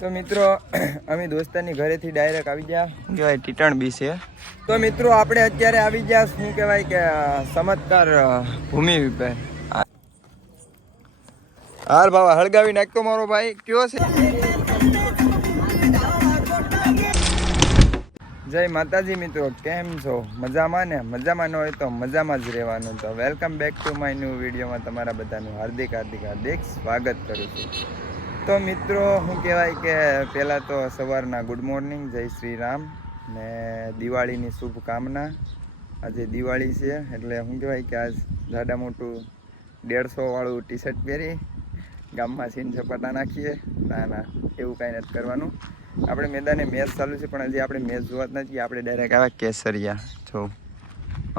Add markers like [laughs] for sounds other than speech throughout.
તો મિત્રો, [clears throat] અમે દોસ્તારની ઘરેથી ડાયરેક્ટ આવી ગયા. કહેવાય, ટીટણ બી છે તો મિત્રો, આપણે અત્યારે આવી ગયા, શું કહેવાય કે, ચમત્કાર ભૂમિ ઉપર. હાલ બાબા હળગાવી નાખતો મારો ભાઈ. કયો છે? જય માતાજી મિત્રો, કેમ છો? મજામાં ને? મજામાં ન હોય તો મજામાં જ રહેવાનું. તો welcome back to my new વિડીયોમાં તમારા બધાનું હાર્દિક હાર્દિક હાર્દિક સ્વાગત કરું છું. તો મિત્રો શું કહેવાય કે પહેલાં તો સવારના ગુડ મોર્નિંગ જય શ્રી રામ ને દિવાળીની શુભકામના. આજે દિવાળી છે, એટલે શું કહેવાય કે આજ જાડા મોટું દેડસોવાળું ટી શર્ટ પહેરી, ગામમાં સીન સપાટા નાખીએ. ના ના, એવું કાંઈ નથી કરવાનું. આપણે મેદાને મેચ ચાલુ છે, પણ હજી આપણે મેચ જોવા જ નથી આપણે ડાયરેક્ટ આવ્યા કેસરિયા. જો,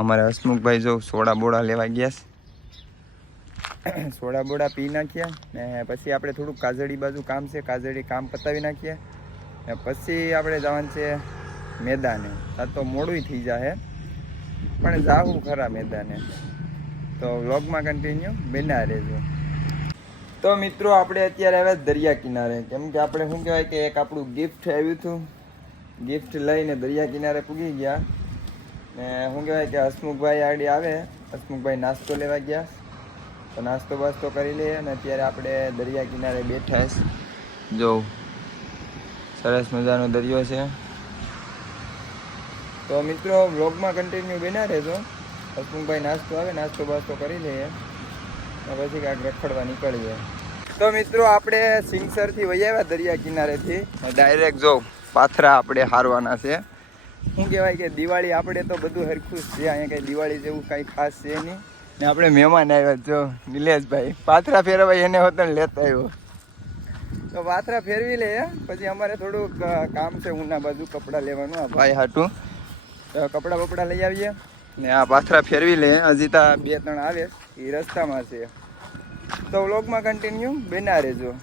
અમારે હસમુખભાઈ જો સોડા બોડા લેવા ગયા છે. [coughs] સોડા બોડા પી નાખ્યા ને પછી આપણે થોડુંક કાજળી બાજુ કામ છે, કાજળી કામ પતાવી નાખીએ. ને પછી આપણે જવાનું છે મેદાને. આ તો મોડું થઈ જાય પણ જાવું ખરા મેદાને. તો વ્લોગમાં કન્ટિન્યુ બના રહેજો. તો મિત્રો, આપણે અત્યારે આવ્યા દરિયા કિનારે. કેમ કે આપણે શું કહેવાય કે એક આપણું ગિફ્ટ આવ્યું હતું. ગિફ્ટ લઈને દરિયા કિનારે પૂગી ગયા. ને શું કહેવાય કે હસમુખભાઈ આડી આવે. હસમુખભાઈ નાસ્તો લેવા ગયા. તો નાસ્તો બાસ્તો કરી લઈએ અને અત્યારે આપણે દરિયા કિનારે બેઠા છે. જો, સરસ મજાનો દરિયો છે. તો મિત્રો, વ્લોગમાં કન્ટિન્યુ બન્યા રહેજો. હસમુખભાઈ નાસ્તો આવે, નાસ્તો બાસ્તો કરી લઈએ. અને પછી કાંઈક રખડવા નીકળીએ. તો મિત્રો, આપણે સિંગસરથી વહી આવ્યા દરિયા કિનારેથી. ડાયરેક્ટ જો, પાથરા આપણે હારવાના છે. શું કહેવાય કે દિવાળી આપણે તો બધું હરખું છે. અહીંયા કંઈ દિવાળી જેવું કાંઈ ખાસ છે નહીં. ને આપણે મહેમાન આવ્યા જો નિલેશભાઈ. પાથરા ફેરવાય એને હોતને લેતા આવ્યો. તો પાથરા ફેરવી લે પછી અમારે થોડુંક કામ છે ઉના બાજુ કપડાં લેવાનું આ ભાઈ હાટું. તો કપડાં બપડા લઈ આવીએ. ને આ પાથરા ફેરવી લે હજી તો બે ત્રણ આવે એ રસ્તામાં છે. તો વ્લોગમાં કન્ટિન્યુ બેના રહેજો.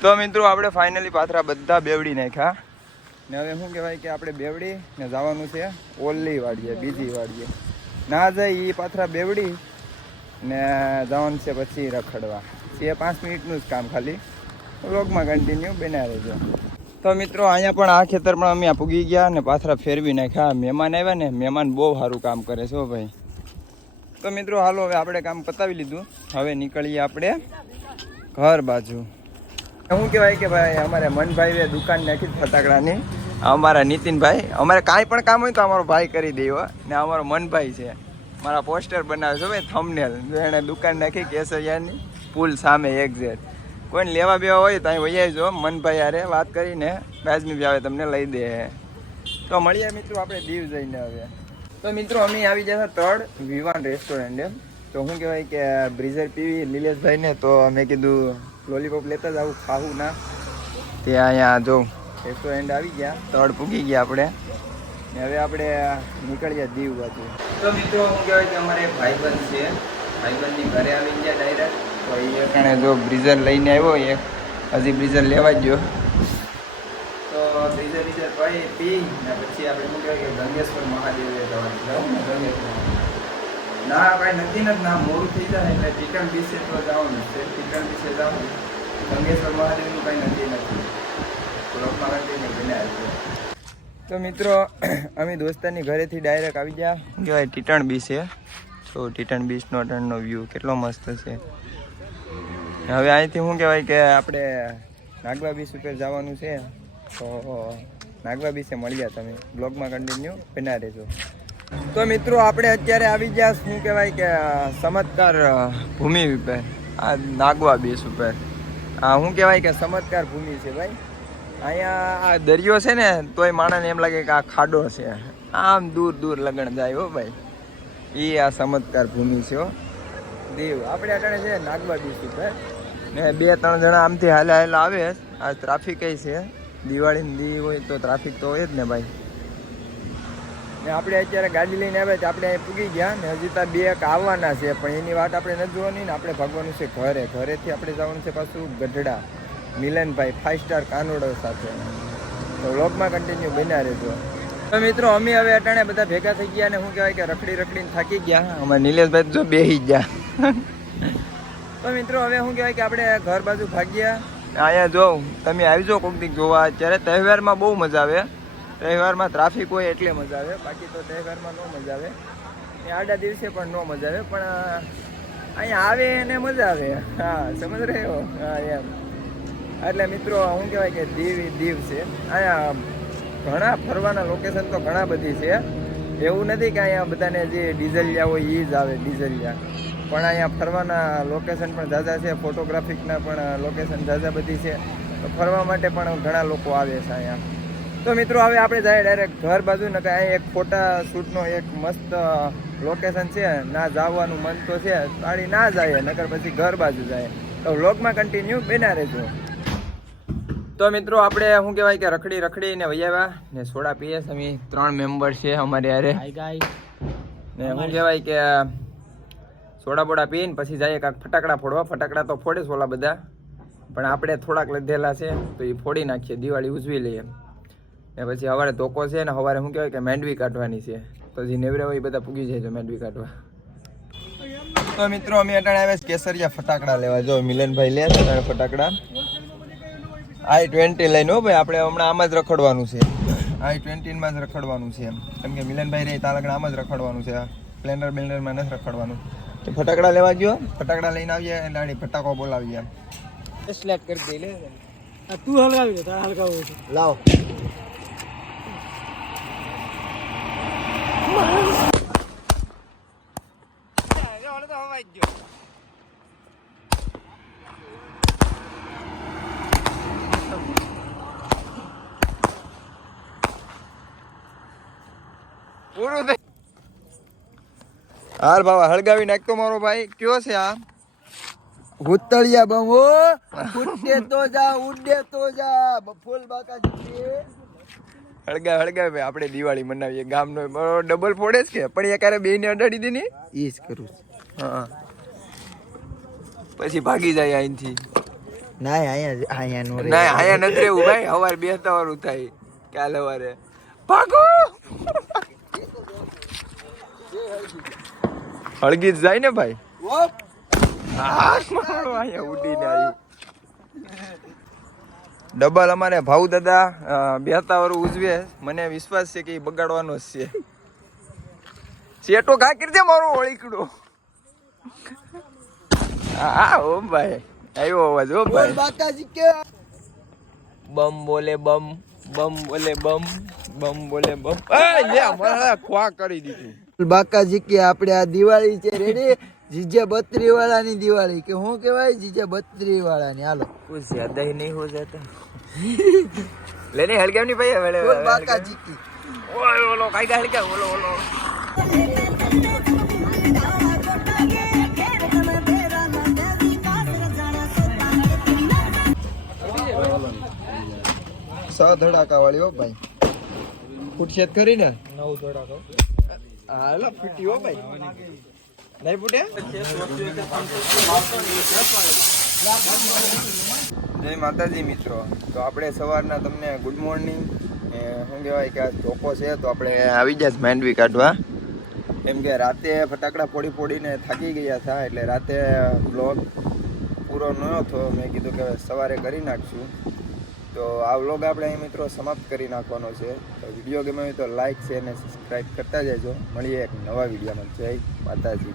તો મિત્રો આપણે ફાઇનલી પાથરા બધા બેવડી નાખ્યા. ને હવે શું કહેવાય કે આપણે બેવડી ને જવાનું છે ઓલી વાડીએ બીજી વાડીએ. ના જાય એ પાથરા બેવડી ને જવાનું છે પછી રખડવા. એ પાંચ મિનિટનું જ કામ ખાલી. વ્લોગમાં કન્ટિન્યુ બેના રહેજો. તો મિત્રો, અહીંયા પણ આ ખેતર પણ અમે પૂગી ગયા ને પાથરા ફેરવી નાખ્યા. મહેમાન આવ્યા ને, મહેમાન બહુ સારું કામ કરે છે ભાઈ. તો મિત્રો, હાલો, હવે આપણે કામ પતાવી લીધું. હવે નીકળીએ આપણે ઘર બાજુ. શું કહેવાય કે ભાઈ, અમારે મનભાઈએ દુકાન નાખી ફટાકડાની. અમારા નીતિનભાઈ, અમારે કાંઈ પણ કામ હોય તો અમારો ભાઈ કરી દેવો ને અમારો મનભાઈ છે. મારા પોસ્ટર બનાવે છે ભાઈ થમનેલ એણે દુકાન નાખી કેસરિયાની, પુલ સામે એક્ઝેટ કોઈને લેવા બેવા હોય તો અહીં વૈયા જો, મનભાઈ યારે વાત કરીને વાજમી આવે તમને લઈ દે. તો મળીએ મિત્રો, આપણે દીવ જઈને હવે. તો મિત્રો, અમે આવી જશે તળ વિવાન રેસ્ટોરન્ટ એમ. તો શું કહેવાય કે બ્રીઝર પીવી નિલેશભાઈને તો મેં કીધું લોલીપોપ લેતા જ આવું ખાવું ના. તે અહીંયા જો એન્ડ આવી ગયા. તળ પૂગી ગયા આપણે. ને હવે આપણે નીકળ્યા દીવ બાજુ. તો મિત્રો શું કહેવાય કે અમારે ભાઈબંધ છે. ભાઈબંધની ઘરે આવી ગયા ડાયરેક્ટ તો એ અટાણે જો બ્રીઝર લઈને આવ્યો, એ હજી બ્રીઝર લેવા જ ગયો. તો બ્રીઝર બ્રીઝર પી પી, ને પછી આપણે શું કહેવાય કે ગંગેશ્વર મહાદેવે જવાનું. જવું ને ના, ભાઈ, નથી નથી ના, મોડું થઈ જાય એટલે ચિકન બીચે તો જવાનું છે. ચિકન બીચે જવાનું. ગંગેશ્વર મહાદેવનું કાંઈ નથી નથી લોકમાં કંટીન્યુ બને છે તો મિત્રો, [clears throat] અમે દોસ્તારની ઘરેથી ડાયરેક્ટ આવી ગયા. કહેવાય ટીટણ બીચ છે. તો ટીટણ બીચનો અટણનો વ્યૂ કેટલો મસ્ત છે. હવે અહીંથી શું કહેવાય કે આપણે નાગવા બીચ ઉપર જવાનું છે. તો નાગવા બીચે મળ્યા તમે. બ્લોગમાં કન્ટિન્યુ બના રહેજો. તો મિત્રો, આપણે અત્યારે આવી ગયા શું કહેવાય કે, ચમત્કાર ભૂમિ ઉપર. આ નાગવા બીચ ઉપર. આ શું કહેવાય કે ચમત્કાર ભૂમિ છે ભાઈ? અહીંયા આ દરિયો છે ને, તોય માણસને એમ લાગે કે આ ખાડો છે. આમ દૂર દૂર લગણ જાય હો ભાઈ. એ આ ચમત્કાર ભૂમિ છે દેવ, આપણે અટાણે છે નાગવા બીચ ઉપર ને બે ત્રણ જણા આમથી હાલે હાલે આવે આ ટ્રાફિક છે. દિવાળીની દી હોય તો ટ્રાફિક તો હોય જ ને ભાઈ. ને આપણે અત્યારે ગાડી લઈને આવ્યા તો આપણે અહીં પૂગી ગયા ને હજી તો બે એક આવવાના છે, પણ એની વાત આપણે નથી જોવાની ને આપણે ભગવાનું છે ઘરે. ઘરેથી આપણે જવાનું છે પાછું ગઢડા. મિલનભાઈ ફાઇવ સ્ટાર કાનોડો સાથે. તો વ્લોગમાં કન્ટિન્યુ બન્યા રહેજો. તો મિત્રો અમે હવે અટાણે બધા ભેગા થઈ ગયા ને શું કહેવાય કે રખડી રખડીને થાકી ગયા. અમે નિલેશભાઈ જો બેહી ગયા. તો મિત્રો હવે શું કહેવાય કે આપણે ઘર બાજુ ભાગ્યા. અહીંયા જો તમે આવજો કોઈક દીક જોવા. અત્યારે તહેવારમાં બહુ મજા આવે. તહેવારમાં ટ્રાફિક હોય એટલે મજા આવે. બાકી તો તહેવારમાં ન મજા આવે. એ આડા દિવસે પણ ન મજા આવે. પણ અહીંયા આવે એને મજા આવે. હા સમજ રહ્યો? હા એમ. એટલે મિત્રો, શું કહેવાય કે દીવ દીવ છે. અહીંયા ઘણા ફરવાના લોકેશન તો ઘણા બધી છે. એવું નથી કે અહીંયા બધાને જે ડીઝલિયા હોય એ જ આવે, ડીઝલિયા. પણ અહીંયા ફરવાના લોકેશન પણ ઝાઝા છે ફોટોગ્રાફિકના પણ લોકેશન ઝાઝા બધી છે. તો ફરવા માટે પણ ઘણા લોકો આવે છે અહીંયા. તો મિત્રો, હવે આપણે જાય ડાયરેક્ટ ઘર બાજુ ને અહીંયા એક ફોટા શૂટનો એક મસ્ત લોકેશન છે. ના જવાનું મન તો છે, તાળી ના જાય, નકર પછી ઘર બાજુ જાય. તો વ્લોગમાં કન્ટિન્યુ બેના રહેજો. તો મિત્રો આપણે શું કહેવાય કે રખડી રખડી ને વૈયાવા ને સોડા પીએ અમે ત્રણ મેમ્બર છે અમારે યારે ને શું કહેવાય કે સોડા બોડા પીને પછી જઈએ કાંક ફટાકડા ફોડવા. ફટાકડા તો ફોડે સોલા બધા. પણ આપણે થોડાક લીધેલા છે તો એ ફોડી નાખીએ દિવાળી ઉજવી લઈએ. ને પછી સવારે ધોકો છે ને સવારે શું કહેવાય કે મેંડવી કાઢવાની છે. તો જે નેવરે હોય એ બધા પૂગી જાય છે મેંડવી કાઢવા. તો મિત્રો અમે અટાણે આવ્યા કેસરિયા ફટાકડા લેવા. જો મિલનભાઈ લે છે ફટાકડા. આઈ ટ્વેન્ટી લઈને હો ભાઈ આપણે હમણાં આમાં જ રખડવાનું છે. આઈ ટ્વેન્ટીમાં જ રખડવાનું છે એમ. કેમ કે મિલનભાઈ રે તાલગડ આમાં જ રખડવાનું છે. પ્લેનર બિલ્ડરમાં નથી રખડવાનું. તો ફટાકડા લેવા ગયો? ફટાકડા લઈને આવીએ એટલે આડી ફટાકો બોલાવીએ સ્લેટ કરી દઈ લે. તું હલગાવી દે તારે હલગાવું લાવો. પૂરું થઈ હાર બાબા હળગાવી નાખતો મારો ભાઈ. કયો છે આ? ભૂતળિયા બહુ. [laughs] ઉડે તો જા ઉડે તો જા. ફૂલ બાકા હળગા હળગા ભાઈ આપણે દિવાળી મનાવીએ. ગામનો ડબલ ફોડે જ કે પણ એ ક્યારે બે ને અડાડી દે ને? એ જ કરું હા. પછી ભાગી જાય અહીંથી. ના અહીંયા અહીંયા નો ના અહીંયા નથી રહેવું ભાઈ સવારે બેસતા વાળું થાય કાલ સવારે ભાગો! હળગી જ જાય ને ભાઈ? ઉડીને આવ્યું. ડબલ અમારે ભાવ દાદા બેહતા વાળું ઉજવે. મને વિશ્વાસ છે કે એ બગાડવાનો જ છે. ચેટો ઘા કરી દે મારો ઓળીકડો હા ઓ ભાઈ. આવ્યો અવાજ ઓ ભાઈ. બમ બોલે બમ બમ બોલે બમ. બમ બોલે બમ. એ મને ખોવા કરી દીધું. બાકાજી કે આપણે આ દિવાળી છે રેડી જીજા બત્રી વાળાની દિવાળી. કે હું કેવાય જીજા બત્રી વાળાની હાલો. કોઈ જ્યાદા નહીં હો જતા. લે ને હલકેમની ભાઈ હવે બાકાજી કી. ઓય ઓલો કાઈ ગા હલકે ઓલો ઓલો. સા ધડાકા વાળી હો ભાઈ. ફૂટશેત કરી ને નવ તો હાલો ફૂટી હો ભાઈ. નહીં ફૂટે જય માતાજી મિત્રો. તો આપણે સવારના તમને ગુડ મોર્નિંગ શું કહેવાય કે આ ચોખ્ખો છે તો આપણે આવી જાય માંડવી કાઢવા. એમ કે રાતે ફટાકડા ફોડી ફોડીને થાકી ગયા હતા એટલે રાતે બ્લોગ પૂરો ન થયો. મેં કીધું કે સવારે કરી નાખશું. તો આ વ્લોગ આપણે અહીં મિત્રો સમાપ્ત કરી નાખવાનો છે. તો વીડિયો ગમે હોય તો લાઈક શેર અને સબસ્ક્રાઈબ કરતા જજો. મળીએ એક નવા વિડીયોમાં જય માતાજી.